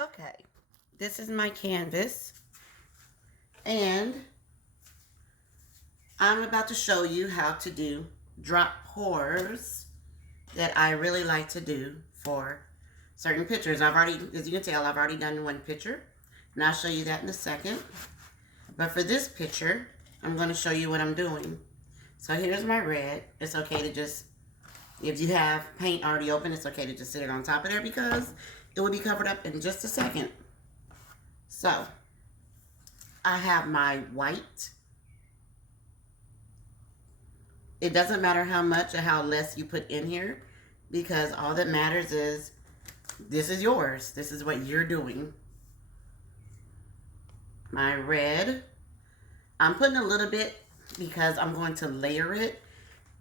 Okay, this is my canvas, and I'm about to show you how to do drop pours that I really like to do for certain pictures. I've already, as you can tell, I've already done one picture, and I'll show you that in a second. But for this picture, I'm going to show you what I'm doing. So here's my red. It's okay to just, if you have paint already open, it's okay to just sit it on top of there because it will be covered up in just a second. So I have my white. It doesn't matter how much or how less you put in here because all that matters is this is yours. This is what you're doing. My red. I'm putting a little bit because I'm going to layer it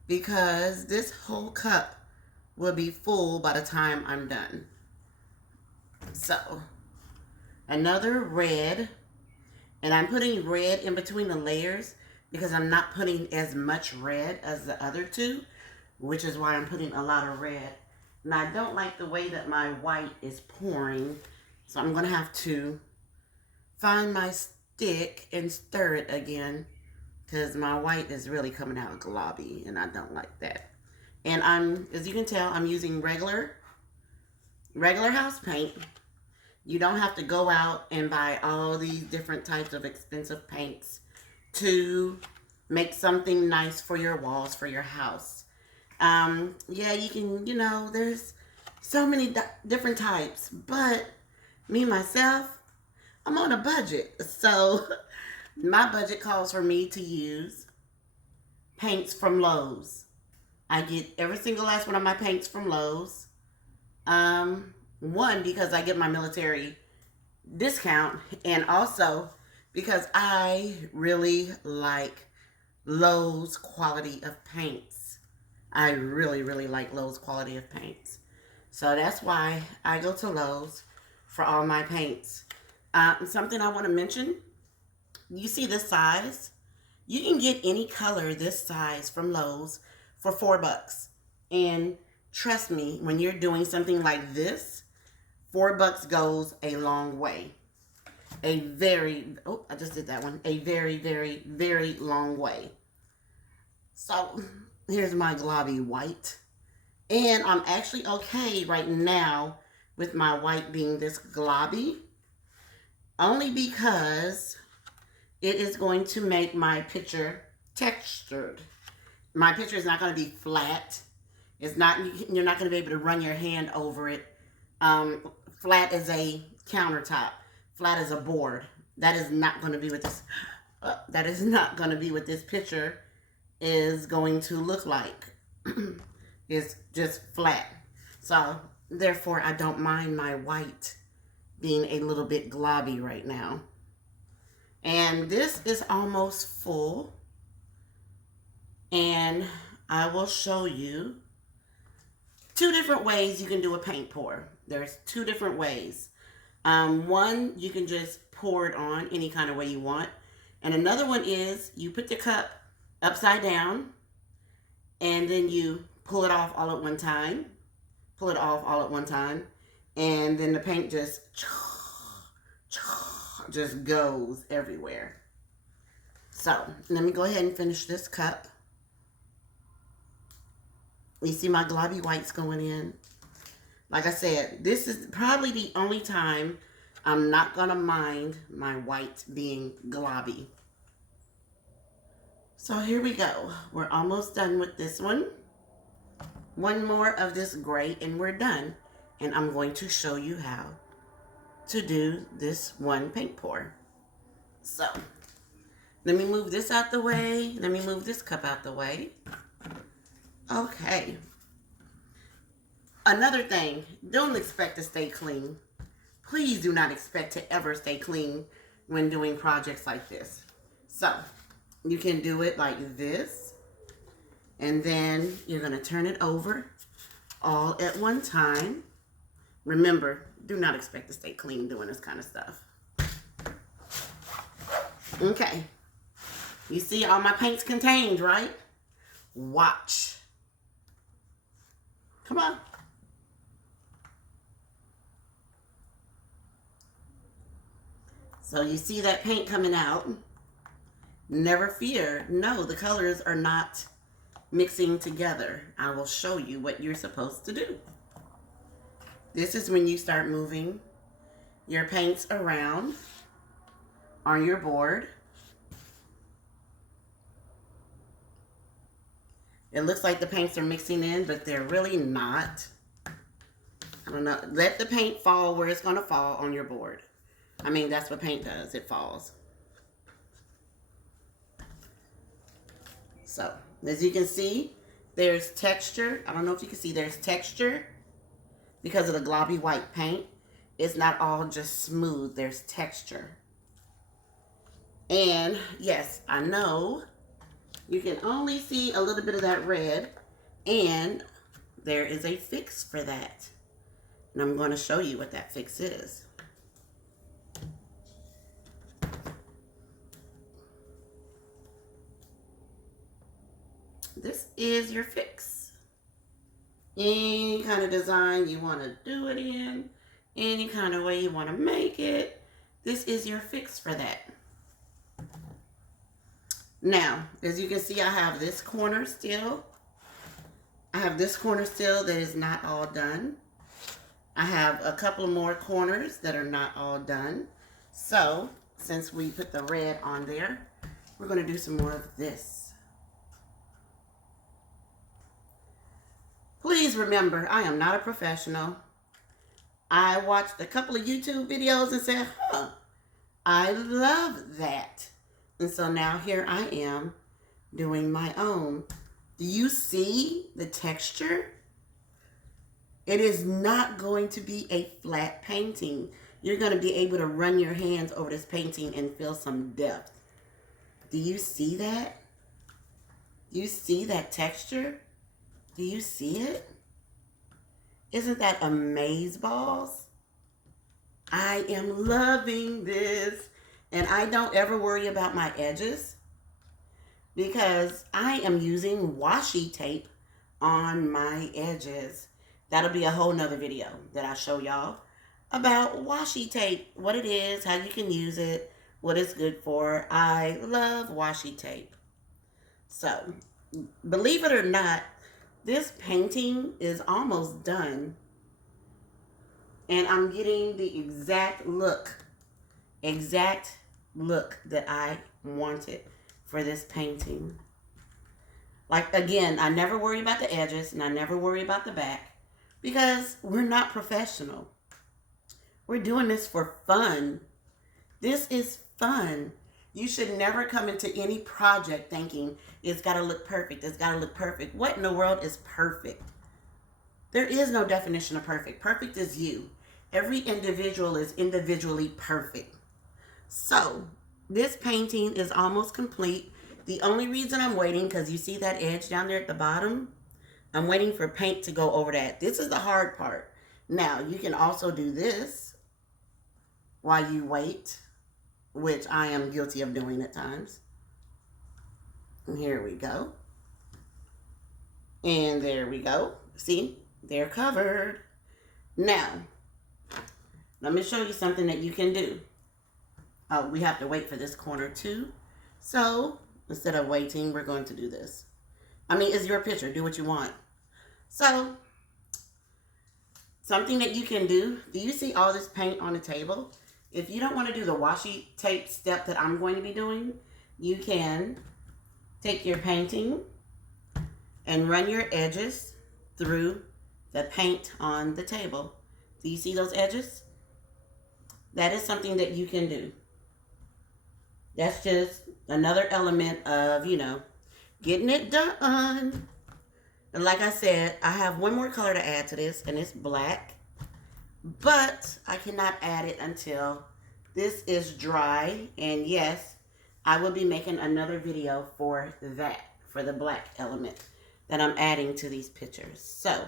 because this whole cup will be full by the time I'm done. So, another red. And I'm putting red in between the layers because I'm not putting as much red as the other two, which is why I'm putting a lot of red. And I don't like the way that my white is pouring, so I'm going to have to find my stick and stir it again because my white is really coming out globby, and I don't like that. And as you can tell, I'm using regular house paint. You don't have to go out and buy all these different types of expensive paints to make something nice for your walls, for your house. Yeah, you can, there's so many different types, but me, myself, I'm on a budget. So my budget calls for me to use paints from Lowe's. I get every single last one of my paints from Lowe's. One, because I get my military discount, and also because I really like Lowe's quality of paints. I really, really like Lowe's quality of paints. So that's why I go to Lowe's for all my paints. Something I want to mention, you see this size? You can get any color this size from Lowe's for $4. And trust me, when you're doing something like this, $4 goes a long way. I just did that one. A very, very, very long way. So here's my globby white. And I'm actually okay right now with my white being this globby. Only because it is going to make my picture textured. My picture is not going to be flat. It's not, you're not going to be able to run your hand over it. Flat as a countertop, flat as a board. That is not going to be what this. That is not going to be what this picture is going to look like. It's just flat. So therefore, I don't mind my white being a little bit globby right now. And this is almost full. And I will show you two different ways you can do a paint pour. There's two different ways. One, you can just pour it on any kind of way you want. And another one is you put the cup upside down and then you pull it off all at one time. Pull it off all at one time. And then the paint just goes everywhere. So let me go ahead and finish this cup. You see my globby whites going in. Like I said, this is probably the only time I'm not going to mind my white being globby. So here we go. We're almost done with this one. One more of this gray and we're done. And I'm going to show you how to do this one paint pour. So, let me move this out the way. Let me move this cup out the way. Okay. Another thing, don't expect to stay clean. Please do not expect to ever stay clean when doing projects like this. So, you can do it like this. And then you're going to turn it over all at one time. Remember, do not expect to stay clean doing this kind of stuff. Okay. You see all my paints contained, right? Watch. Come on. So you see that paint coming out. Never fear. No, the colors are not mixing together. I will show you what you're supposed to do. This is when you start moving your paints around on your board. It looks like the paints are mixing in, but they're really not. I don't know. Let the paint fall where it's going to fall on your board. I mean, that's what paint does. It falls. So, as you can see, there's texture. I don't know if you can see, there's texture because of the globby white paint. It's not all just smooth. There's texture. And, yes, I know you can only see a little bit of that red, and there is a fix for that. And I'm going to show you what that fix is. This is your fix. Any kind of design you want to do it in, any kind of way you want to make it, this is your fix for that. Now, as you can see, I have this corner still. I have this corner still that is not all done. I have a couple more corners that are not all done. So, since we put the red on there, we're going to do some more of this. Please remember, I am not a professional. I watched a couple of YouTube videos and said, I love that. And so now here I am doing my own. Do you see the texture? It is not going to be a flat painting. You're going to be able to run your hands over this painting and feel some depth. Do you see that? Do you see that texture? Do you see it? Isn't that amazeballs? I am loving this. And I don't ever worry about my edges because I am using washi tape on my edges. That'll be a whole nother video that I'll show y'all about washi tape, what it is, how you can use it, what it's good for. I love washi tape. So, believe it or not, this painting is almost done. And I'm getting the exact look that I wanted for this painting. Like, again, I never worry about the edges and I never worry about the back because we're not professional. We're doing this for fun. This is fun. You should never come into any project thinking it's got to look perfect. It's got to look perfect. What in the world is perfect? There is no definition of perfect. Perfect is you. Every individual is individually perfect. So, this painting is almost complete. The only reason I'm waiting, because you see that edge down there at the bottom? I'm waiting for paint to go over that. This is the hard part. Now, you can also do this while you wait, which I am guilty of doing at times. And here we go. And there we go. See? They're covered. Now, let me show you something that you can do. Oh, we have to wait for this corner too. So, instead of waiting, we're going to do this. I mean, it's your picture. Do what you want. So, something that you can do. Do you see all this paint on the table? If you don't want to do the washi tape step that I'm going to be doing, you can take your painting and run your edges through the paint on the table. Do you see those edges? That is something that you can do. That's just another element of, getting it done. And like I said, I have one more color to add to this, and it's black. But I cannot add it until this is dry. And yes, I will be making another video for that, for the black element that I'm adding to these pictures. So,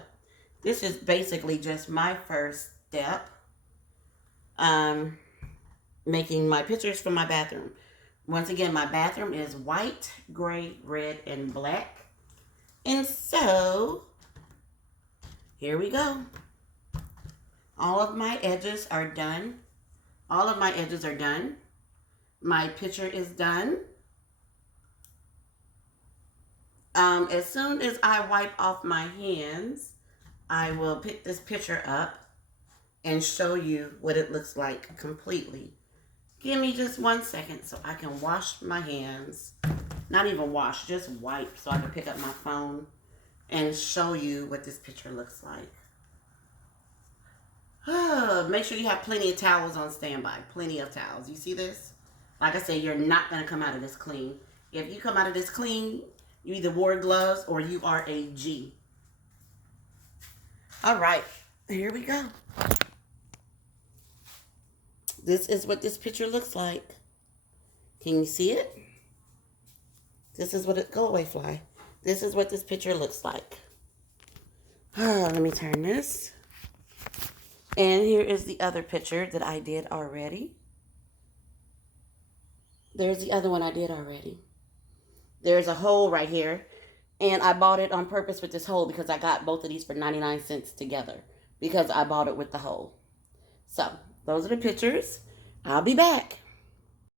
this is basically just my first step. Making my pictures for my bathroom. Once again, my bathroom is white, gray, red, and black. And so, here we go. All of my edges are done. All of my edges are done. my picture is done. As soon as I wipe off my hands, I will pick this picture up and show you what it looks like completely. Give me just 1 second so I can wash my hands. Not even wash, just wipe so I can pick up my phone and show you what this picture looks like. Make sure you have plenty of towels on standby. Plenty of towels. You see this? Like I said, you're not going to come out of this clean. If you come out of this clean, you either wore gloves or you are a G. All right, here we go. This is what this picture looks like. Can you see it? This is what it, go away fly. This is what this picture looks like. Let me turn this. And here is the other picture that I did already. There's the other one I did already. There's a hole right here. And I bought it on purpose with this hole because I got both of these for 99 cents together. Because I bought it with the hole. So, those are the pictures. I'll be back.